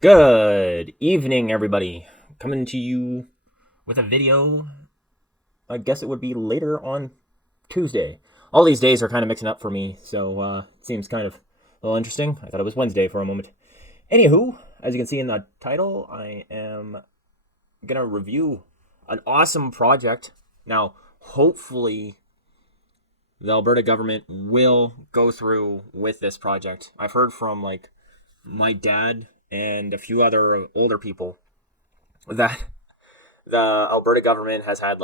Good evening, everybody. Coming to you with a video. I guess it would be later on Tuesday. All these days are kind of mixing up for me, so it seems kind of a little interesting. I thought it was Wednesday for a moment. Anywho, as you can see in the title, I am gonna review an awesome project. Now, hopefully, the Alberta government will go through with this project. I've heard from my dad and a few other older people that the Alberta government has had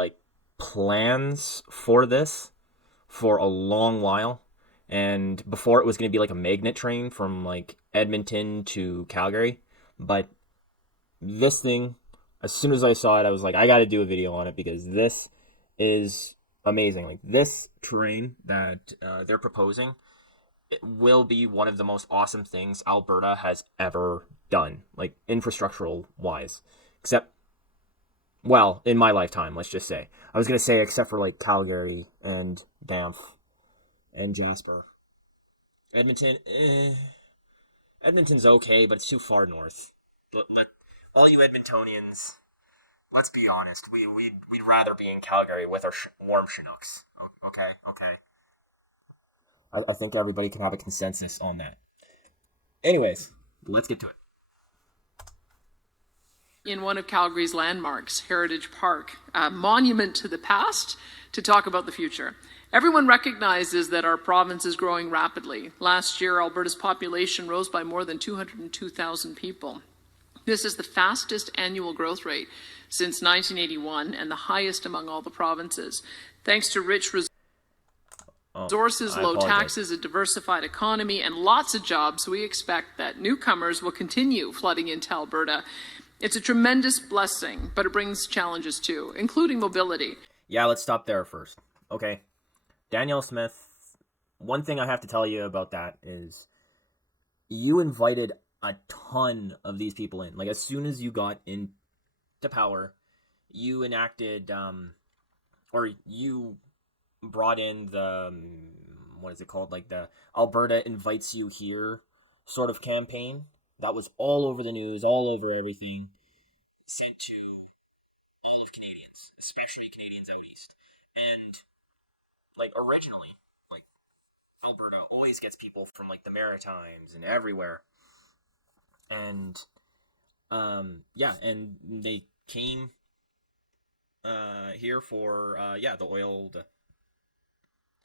plans for this for a long while. And before it was going to be like a magnet train from like Edmonton to Calgary. But this thing, as soon as I saw it, I was like, I got to do a video on it because this is amazing. Like this train that they're proposing, it will be one of the most awesome things Alberta has ever done, like infrastructural wise. Except, well, in my lifetime, let's just say. I was gonna say except for like Calgary and Banff and Jasper. Edmonton, Edmonton's okay, but it's too far north. Let all you Edmontonians, let's be honest. We'd rather be in Calgary with our warm Chinooks. Okay, okay. I think everybody can have a consensus on that. Anyways, let's get to it. In one of Calgary's landmarks, Heritage Park, a monument to the past to talk about the future. Everyone recognizes that our province is growing rapidly. Last year, Alberta's population rose by more than 202,000 people. This is the fastest annual growth rate since 1981 and the highest among all the provinces. Thanks to rich resources, low taxes, a diversified economy, and lots of jobs, we expect that newcomers will continue flooding into Alberta. It's a tremendous blessing, but it brings challenges too, including mobility. Yeah, let's stop there first. Okay. Danielle Smith, one thing I have to tell you about that is you invited a ton of these people in. Like, as soon as you got into power, you enacted, or you brought in the, what is it called? Like the Alberta Invites You Here sort of campaign. That was all over the news, all over everything, sent to all of Canadians, especially Canadians out east. And like originally, like Alberta always gets people from like the Maritimes and everywhere. And yeah, and they came here for the oil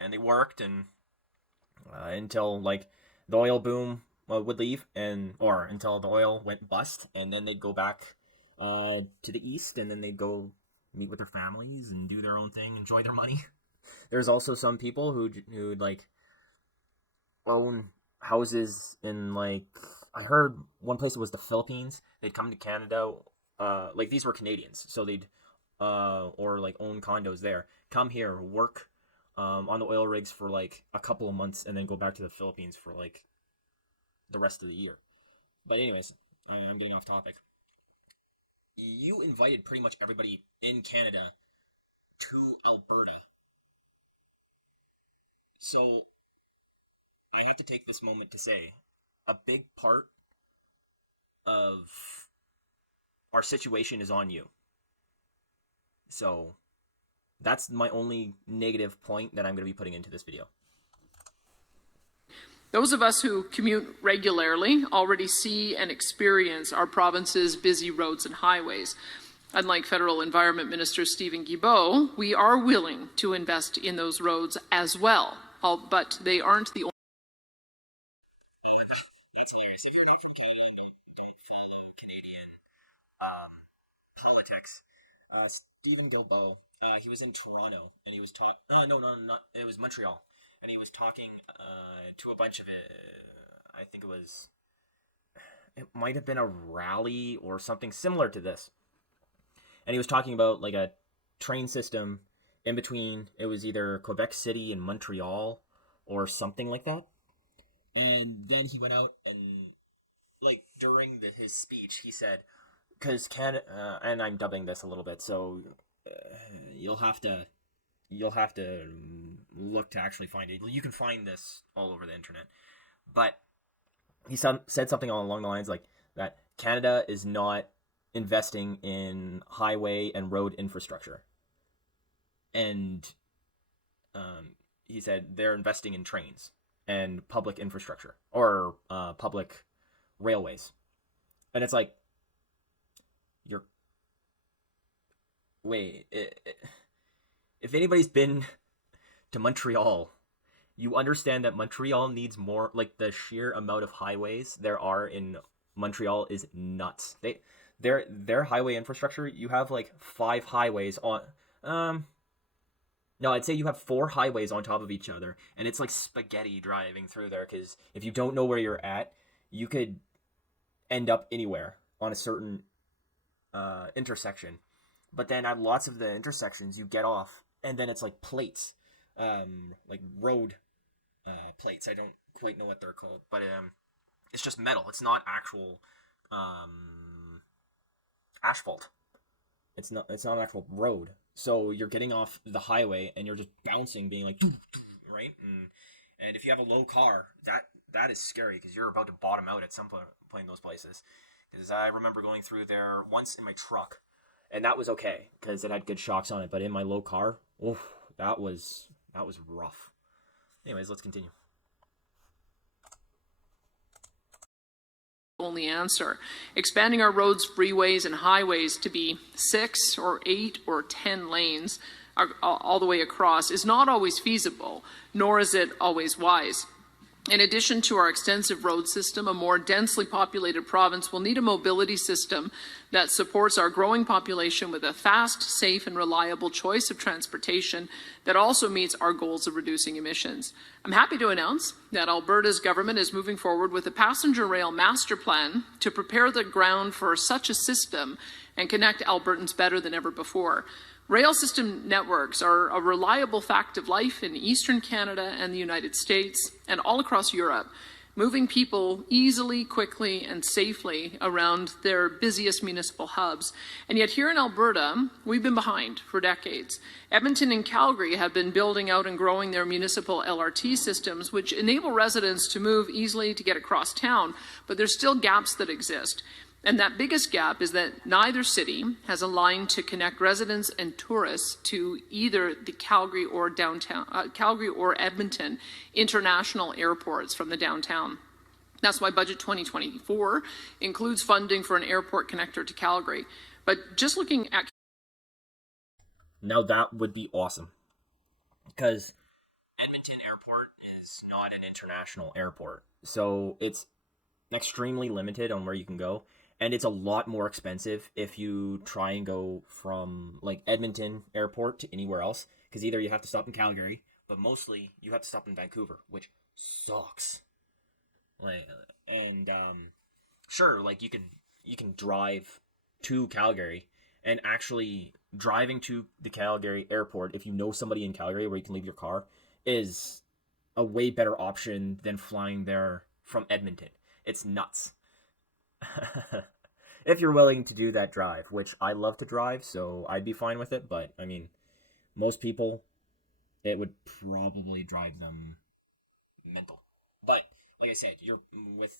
and they worked and until like the oil boom would leave and or until the oil went bust, and then they'd go back to the east, and then they'd go meet with their families and do their own thing, enjoy their money. There's also some people who'd like own houses in like, I heard one place it was the Philippines. They'd come to Canada, like these were Canadians, so they'd or like own condos there, come here, work on the oil rigs for like a couple of months, and then go back to the Philippines for like the rest of the year. But anyways, I'm getting off topic. You invited pretty much everybody in Canada to Alberta. So I have to take this moment to say a big part of our situation is on you. So that's my only negative point that I'm going to be putting into this video. Those of us who commute regularly already see and experience our province's busy roads and highways. Unlike Federal Environment Minister Stephen Guilbeault, we are willing to invest in those roads as well, but they aren't the only. It's hilarious if you're not from Canada and don't follow Canadian politics. Stephen Guilbeault, he was in Toronto and he was talking. No, not. It was Montreal, and he was talking to a bunch of I think it might have been a rally or something similar to this, and he was talking about like a train system in between. It was either Quebec City and Montreal or something like that. And then he went out and like during his speech he said, because Canada, and I'm dubbing this a little bit, so you'll have to look to actually find it. You can find this all over the internet. But he said something along the lines like that Canada is not investing in highway and road infrastructure. And he said they're investing in trains and public infrastructure or public railways. And it's like, you're. Wait. If anybody's been to Montreal, you understand that Montreal needs more. Like, the sheer amount of highways there are in Montreal is nuts. Their highway infrastructure, you have like 5 highways on. No, I'd say you have 4 highways on top of each other, and it's like spaghetti driving through there. Because if you don't know where you're at, you could end up anywhere on a certain intersection. But then at lots of the intersections, you get off, and then it's like plates, like road plates. I don't quite know what they're called, but it's just metal. It's not actual asphalt. It's not an actual road. So you're getting off the highway and you're just bouncing, being like, right? And if you have a low car, that is scary because you're about to bottom out at some point in those places. Because I remember going through there once in my truck, and that was okay because it had good shocks on it. But in my low car, oof, that was rough. Anyways, let's continue. Only answer. Expanding our roads, freeways, and highways to be 6 or 8 or 10 lanes all the way across is not always feasible, nor is it always wise. In addition to our extensive road system, a more densely populated province will need a mobility system that supports our growing population with a fast, safe, and reliable choice of transportation that also meets our goals of reducing emissions. I'm happy to announce that Alberta's government is moving forward with a passenger rail master plan to prepare the ground for such a system and connect Albertans better than ever before. Rail system networks are a reliable fact of life in Eastern Canada and the United States and all across Europe, moving people easily, quickly, and safely around their busiest municipal hubs. And yet here in Alberta, we've been behind for decades. Edmonton and Calgary have been building out and growing their municipal LRT systems, which enable residents to move easily to get across town, but there's still gaps that exist. And that biggest gap is that neither city has a line to connect residents and tourists to either the Calgary or Edmonton international airports from the downtown. That's why Budget 2024 includes funding for an airport connector to Calgary. But just looking at... Now that would be awesome. Because Edmonton Airport is not an international airport. So it's extremely limited on where you can go. And it's a lot more expensive if you try and go from like Edmonton Airport to anywhere else, because either you have to stop in Calgary, but mostly you have to stop in Vancouver, which sucks. Like, and sure, like you can drive to Calgary, and actually driving to the Calgary airport, if you know somebody in Calgary where you can leave your car, is a way better option than flying there from Edmonton. It's nuts. If you're willing to do that drive, which I love to drive, so I'd be fine with it, but I mean, most people, it would probably drive them mental. But like I said, you're with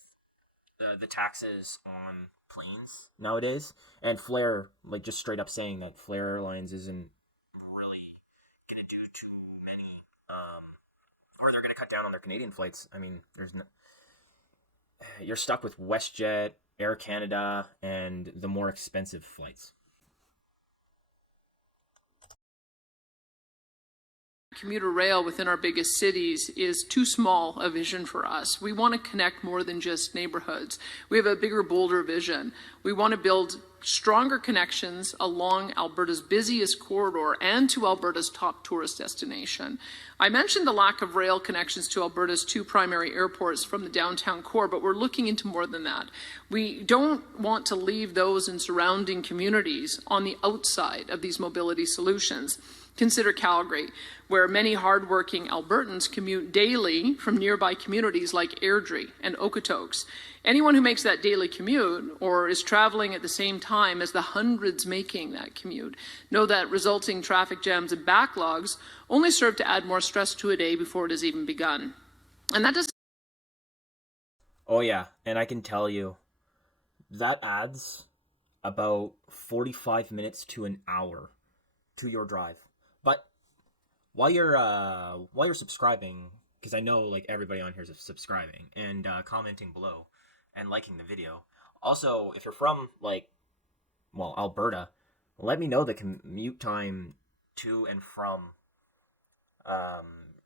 the taxes on planes nowadays, and Flair, like, just straight up saying that Flair Airlines isn't really gonna do too many, or they're gonna cut down on their Canadian flights. I mean, you're stuck with WestJet, Air Canada, and the more expensive flights. Commuter rail within our biggest cities is too small a vision for us. We want to connect more than just neighborhoods. We have a bigger, bolder vision. We want to build stronger connections along Alberta's busiest corridor and to Alberta's top tourist destination. I mentioned the lack of rail connections to Alberta's 2 primary airports from the downtown core, but we're looking into more than that. We don't want to leave those in surrounding communities on the outside of these mobility solutions. Consider Calgary, where many hardworking Albertans commute daily from nearby communities like Airdrie and Okotoks. Anyone who makes that daily commute or is traveling at the same time as the hundreds making that commute know that resulting traffic jams and backlogs only serve to add more stress to a day before it has even begun. And that does... Oh yeah, and I can tell you, that adds about 45 minutes to an hour to your drive. But while you're subscribing, because I know like everybody on here is subscribing and commenting below and liking the video. Also, if you're from like Alberta, let me know the commute time to and from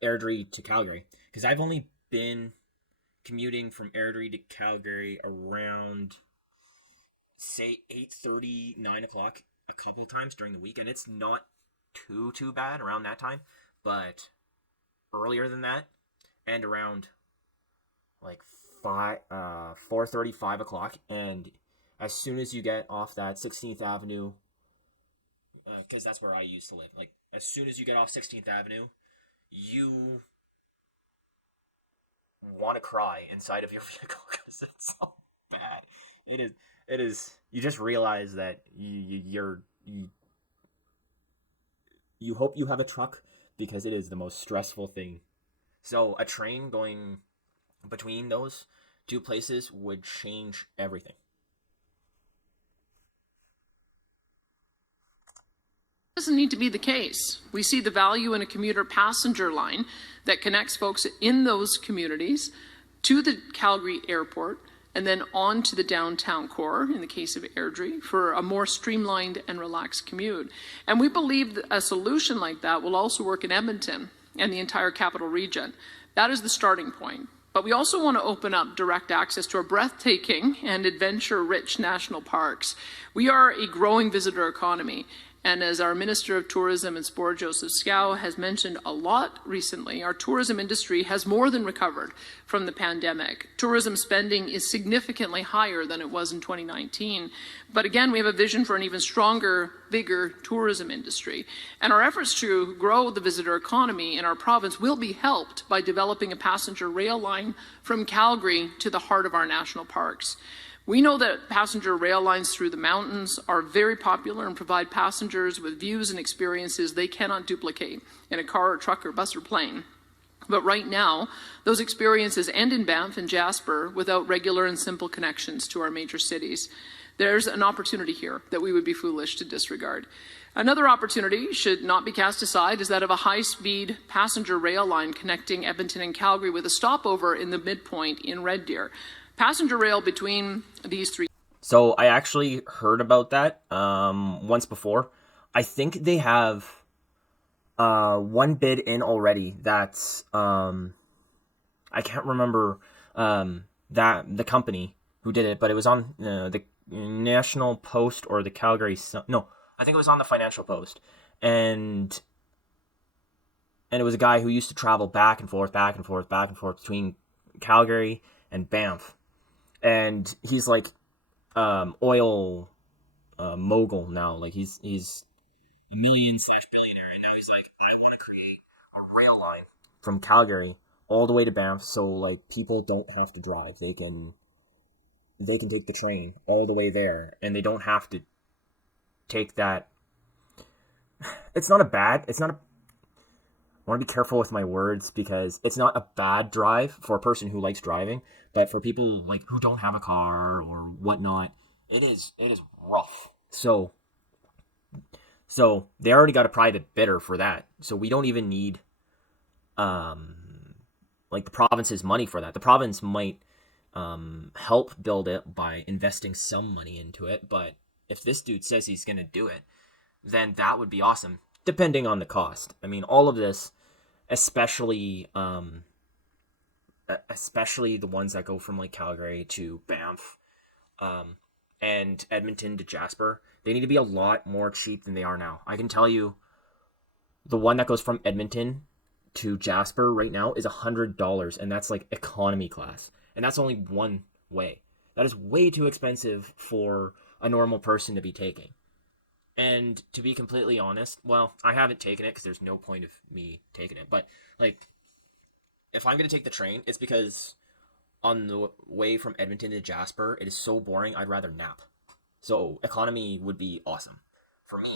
Airdrie to Calgary, because I've only been commuting from Airdrie to Calgary around say 8:30, 9 o'clock a couple times during the week, and it's not too bad around that time, but earlier than that and around like 4:30, 5 o'clock, and as soon as you get off that 16th Avenue, because that's where I used to live. Like as soon as you get off 16th Avenue, you want to cry inside of your vehicle because it's so bad. It is. It is. You just realize that you hope you have a truck because it is the most stressful thing. So a train going between those two places would change everything. Doesn't need to be the case. We see the value in a commuter passenger line that connects folks in those communities to the Calgary airport and then on to the downtown core, in the case of Airdrie, for a more streamlined and relaxed commute. And we believe that a solution like that will also work in Edmonton and the entire capital region. That is the starting point. But we also want to open up direct access to our breathtaking and adventure-rich national parks. We are a growing visitor economy. And as our Minister of Tourism and Sport, Joseph Scow, has mentioned a lot recently, our tourism industry has more than recovered from the pandemic. Tourism spending is significantly higher than it was in 2019. But again, we have a vision for an even stronger, bigger tourism industry. And our efforts to grow the visitor economy in our province will be helped by developing a passenger rail line from Calgary to the heart of our national parks. We know that passenger rail lines through the mountains are very popular and provide passengers with views and experiences they cannot duplicate in a car or truck or bus or plane. But right now, those experiences end in Banff and Jasper without regular and simple connections to our major cities. There's an opportunity here that we would be foolish to disregard. Another opportunity should not be cast aside is that of a high-speed passenger rail line connecting Edmonton and Calgary with a stopover in the midpoint in Red Deer. Passenger rail between these three. So I actually heard about that once before. I think they have one bid in already. That's I can't remember that the company who did it, but it was on the National Post or the Calgary Sun. No, I think it was on the Financial Post, and it was a guy who used to travel back and forth between Calgary and Banff. And he's like oil mogul now. Like he's a million/billionaire, and now he's like, I want to create a rail line from Calgary all the way to Banff, so like people don't have to drive. They can take the train all the way there, and they don't have to take that. It's not a bad. It's not a. I want to be careful with my words because it's not a bad drive for a person who likes driving, but for people like who don't have a car or whatnot, it is rough. So they already got a private bidder for that. So we don't even need like the province's money for that. The province might help build it by investing some money into it, but if this dude says he's gonna do it, then that would be awesome. Depending on the cost. I mean, all of this, especially the ones that go from like Calgary to Banff, and Edmonton to Jasper, they need to be a lot more cheap than they are now. I can tell you, the one that goes from Edmonton to Jasper right now is $100, and that's like economy class, and that's only one way. That is way too expensive for a normal person to be taking. And to be completely honest, well, I haven't taken it because there's no point of me taking it. But, like, if I'm going to take the train, it's because on the way from Edmonton to Jasper, it is so boring, I'd rather nap. So, economy would be awesome for me.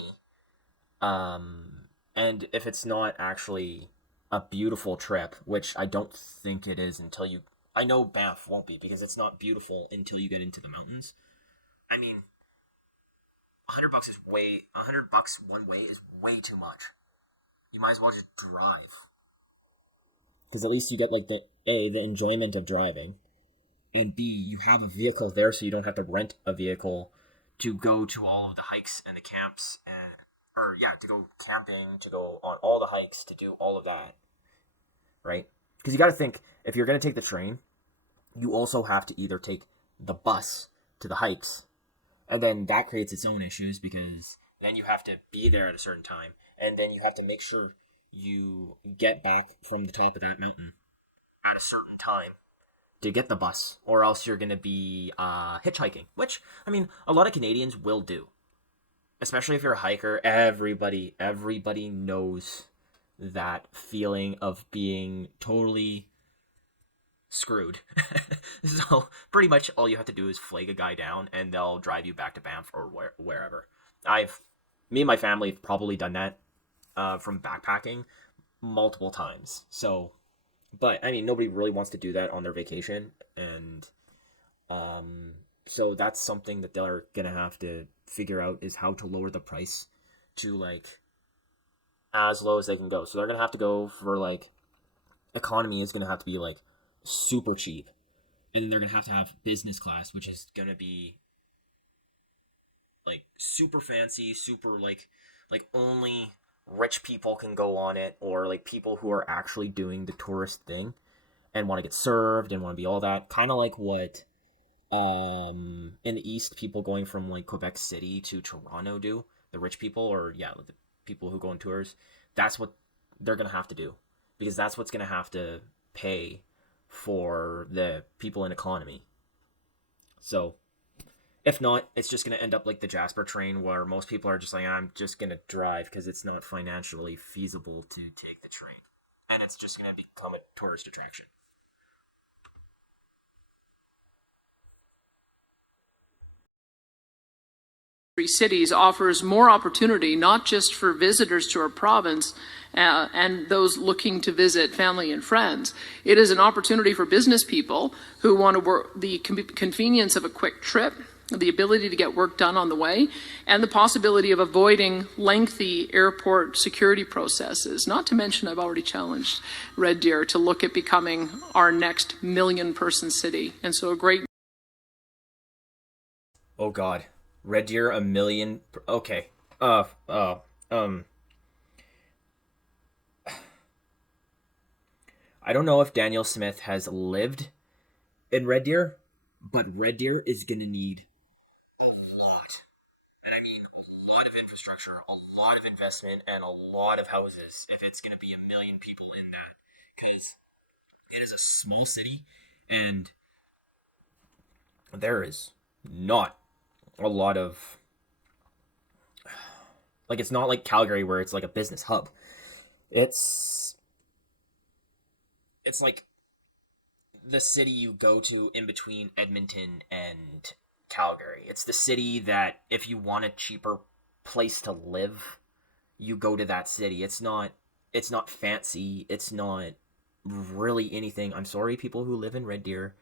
And if it's not actually a beautiful trip, which I don't think it is until you... I know Banff won't be because it's not beautiful until you get into the mountains. I mean, $100 one way is way too much. You might as well just drive. Because at least you get like the enjoyment of driving, and B, you have a vehicle there, so you don't have to rent a vehicle to go to all of the hikes and the camps, to go camping, to go on all the hikes, to do all of that, right? Because you got to think, if you're going to take the train, you also have to either take the bus to the hikes, and then that creates its own issues because then you have to be there at a certain time, and then you have to make sure you get back from the top of that mountain at a certain time to get the bus, or else you're going to be hitchhiking, which, I mean, a lot of Canadians will do. Especially if you're a hiker, everybody knows that feeling of being totally screwed. So pretty much all you have to do is flag a guy down and they'll drive you back to Banff or wherever. Me and my family have probably done that from backpacking multiple times. So, but I mean, nobody really wants to do that on their vacation, and so that's something that they're gonna have to figure out, is how to lower the price to like as low as they can go. So they're gonna have to go for like economy is gonna have to be like super cheap, and then they're gonna have business class, which is gonna be like super fancy, super like only rich people can go on it, or like people who are actually doing the tourist thing and want to get served and want to be all that, kind of like what in the East people going from like Quebec City to Toronto do, the rich people, or the people who go on tours. That's what they're gonna have to do, because that's what's gonna have to pay for the people in economy. So if not, it's just going to end up like the Jasper train, where most people are just like, I'm just going to drive because it's not financially feasible to take the train. And it's just going to become a tourist attraction. Cities offers more opportunity, not just for visitors to our province and those looking to visit family and friends. It is an opportunity for business people who want to work the convenience of a quick trip, the ability to get work done on the way, and the possibility of avoiding lengthy airport security processes. Not to mention, I've already challenged Red Deer to look at becoming our next million-person city. And so a great... Oh, God. Red Deer, 1 million... Okay. I don't know if Daniel Smith has lived in Red Deer, but Red Deer is going to need a lot. And I mean a lot of infrastructure, a lot of investment, and a lot of houses if it's going to be 1 million people in that. Because it is a small city, and there is not a lot of... Like, it's not like Calgary where it's like a business hub. It's like the city you go to in between Edmonton and Calgary. It's the city that if you want a cheaper place to live, you go to that city. It's not fancy. It's not really anything. I'm sorry, people who live in Red Deer,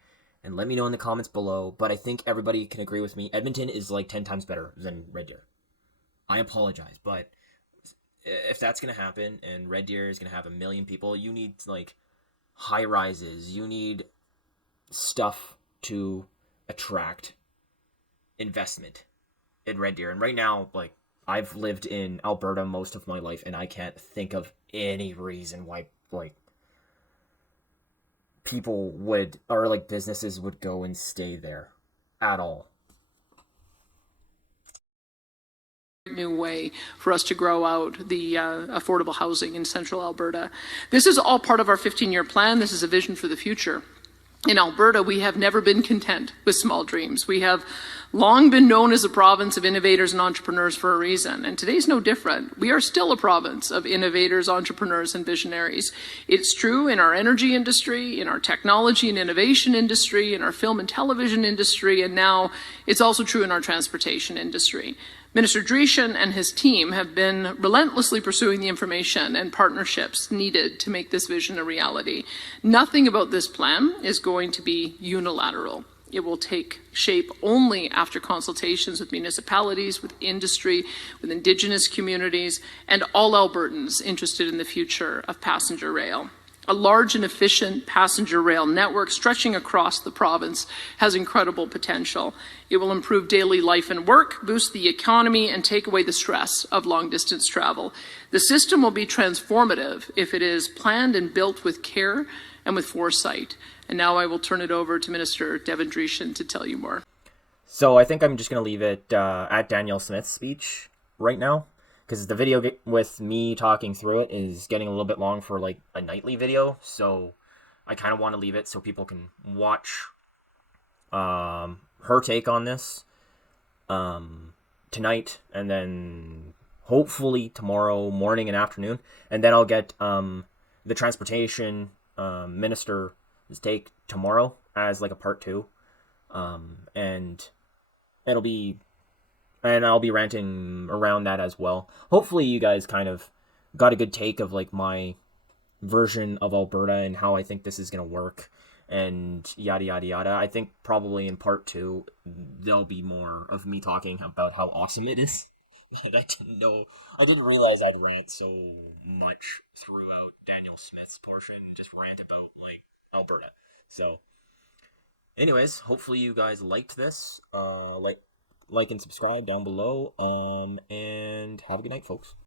and let me know in the comments below, but I think everybody can agree with me. Edmonton is like 10 times better than Red Deer. I apologize, but if that's going to happen and Red Deer is going to have 1 million people, you need like high rises. You need stuff to attract investment in Red Deer. And right now, like, I've lived in Alberta most of my life, and I can't think of any reason why, like, people would, or like businesses would go and stay there at all. New way for us to grow out the affordable housing in central Alberta. This is all part of our 15-year plan. This is a vision for the future. In Alberta, we have never been content with small dreams. We have long been known as a province of innovators and entrepreneurs for a reason, and today's no different. We are still a province of innovators, entrepreneurs, and visionaries. It's true in our energy industry, in our technology and innovation industry, in our film and television industry, and now it's also true in our transportation industry. Minister Dreeshen and his team have been relentlessly pursuing the information and partnerships needed to make this vision a reality. Nothing about this plan is going to be unilateral. It will take shape only after consultations with municipalities, with industry, with Indigenous communities, and all Albertans interested in the future of passenger rail. A large and efficient passenger rail network stretching across the province has incredible potential. It will improve daily life and work, boost the economy, and take away the stress of long-distance travel. The system will be transformative if it is planned and built with care and with foresight. And now I will turn it over to Minister Devin Dreeshen to tell you more. So I think I'm just going to leave it at Danielle Smith's speech right now, because the video with me talking through it is getting a little bit long for like a nightly video. So I kind of want to leave it so people can watch her take on this tonight, and then hopefully tomorrow morning and afternoon. And then I'll get the transportation minister's take tomorrow as like a part 2. And I'll be ranting around that as well. Hopefully you guys kind of got a good take of like my version of Alberta and how I think this is going to work and yada yada yada. I think probably in part 2 there'll be more of me talking about how awesome it is. I didn't realize I'd rant so much throughout Daniel Smith's portion, just rant about like Alberta. So anyways, hopefully you guys liked this. Like and subscribe down below. And have a good night, folks.